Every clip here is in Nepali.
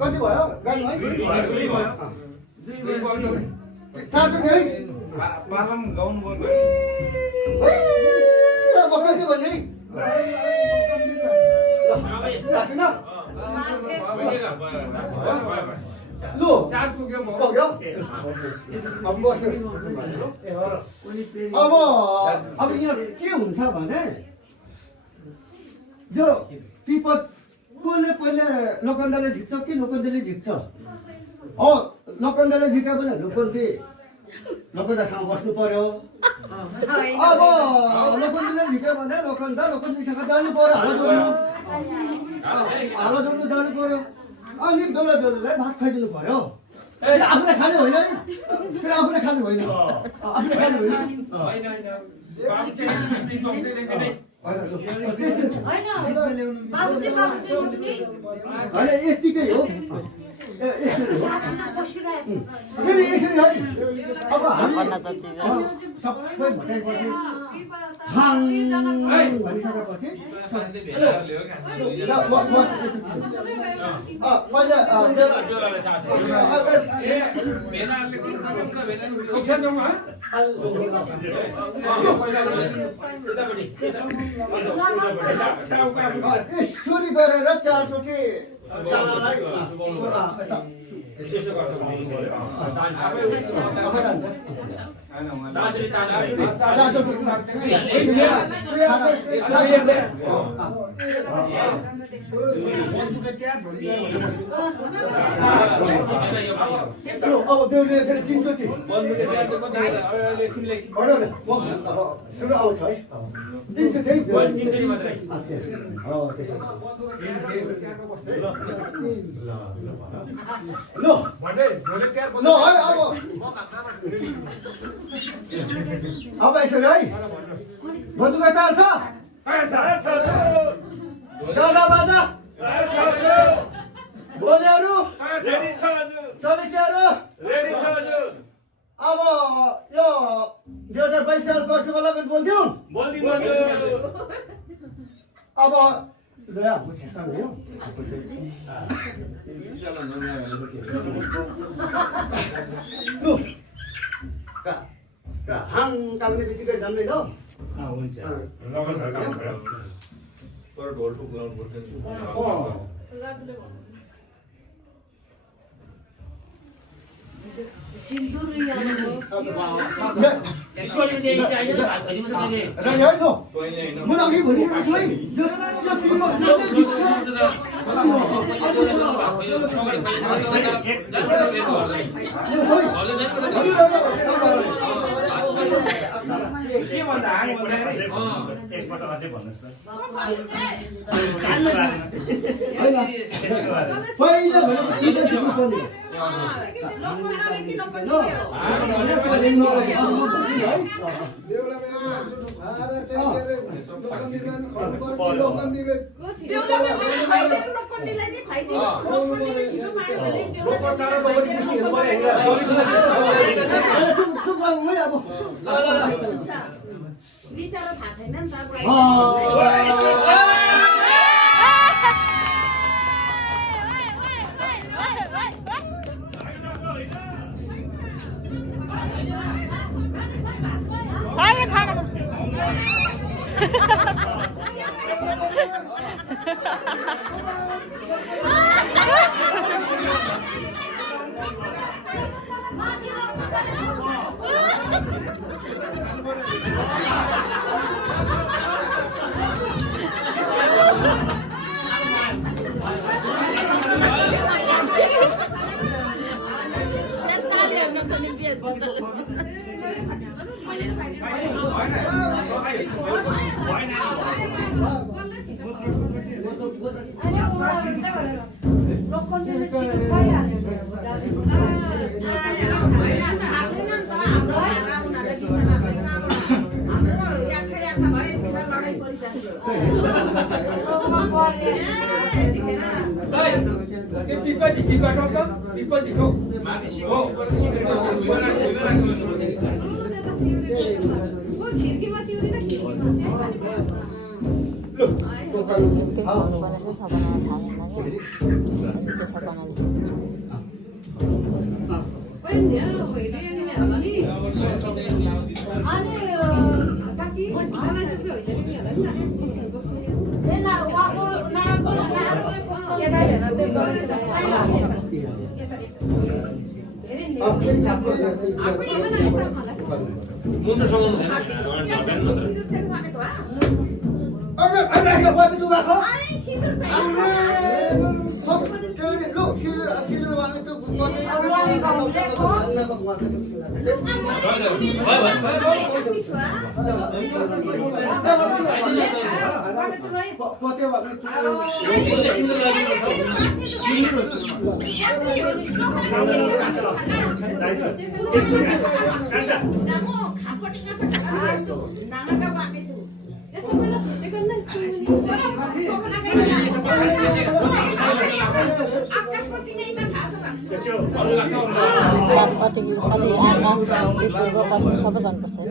कति भयो गाडी है साँचो थियो है पालम गाउनु पर्यो म कति भन्ने लु चार पुग्यो पुग्यो अब यहाँ के हुन्छ भने यो पिपत कसले पहिले लोखण्डले झिक्छ कि लोखण्डले झिक्छ लोखण्डले झिक्यो भने लोखण्डसँग बस्नु पर्यो अब लोखण्डले झिक्यो भने लोखण्डीसँग जानु पर्यो हालो जोड्नु जानु पर्यो अनि बेला बेलुलै भात खाइदिनु पर्यो आफूले खाने होइन है फेरि आफूले खाने होइन आफूले खाने होइन यतिकै हो फेरि यसरी है अब हामी सबै भटाइपछि भनिसकेपछि यसरी गरेर चारचोटि अब बेहुलीले फेरि तिनचोटि सुरु आउँछ है तिनचोटि ल है अब यसरी है बन्दुका टार्छ गाजा बाजा बोलेहरू सलिकेहरू अब यो 2022 साल वर्षको लगन बोलिदिउँ अब हाङ काउने बित्तिकै जान्दै ल बिचारा थाहा छैन नि 지금 번호번에서 사관을 다 했나요? 이제 사관을 Mundur sama enak, capek 이거 뭐 누가 서? 아니 시들 잘 시를 왕이 또 국가대 나무 가포리 가서 나가다고 안 해도 Pati anak itu kasih sabagan pasal.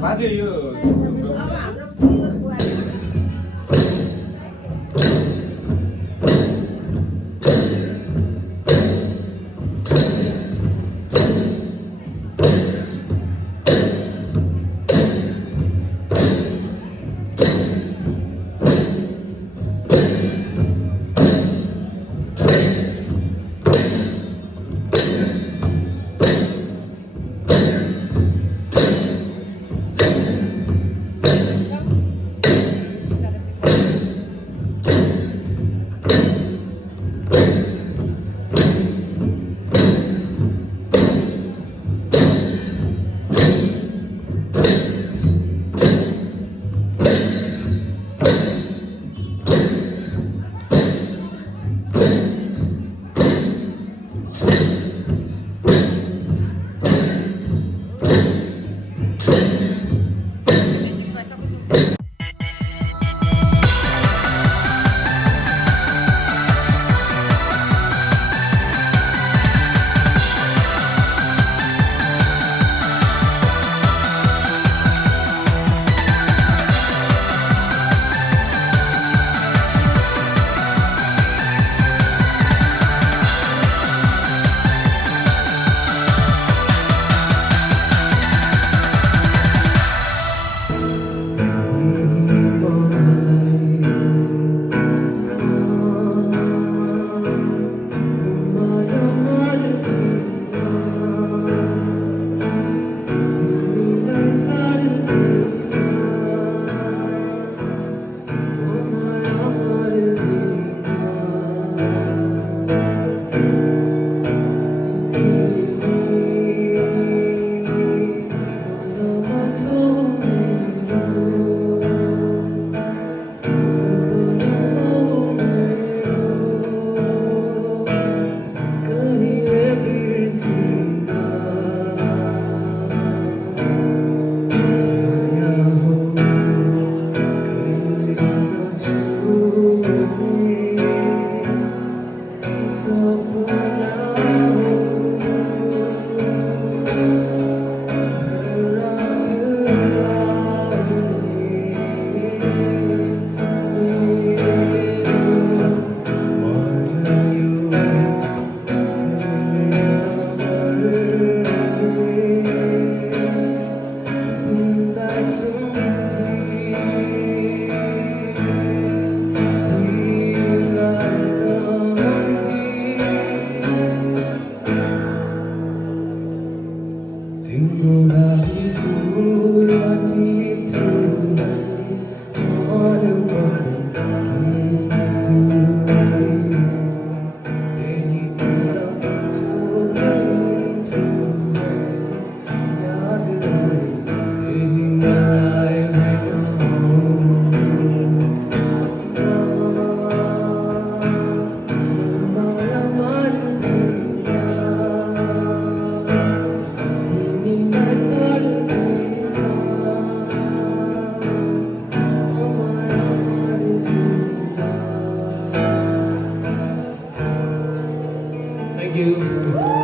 맞아요. Thank you.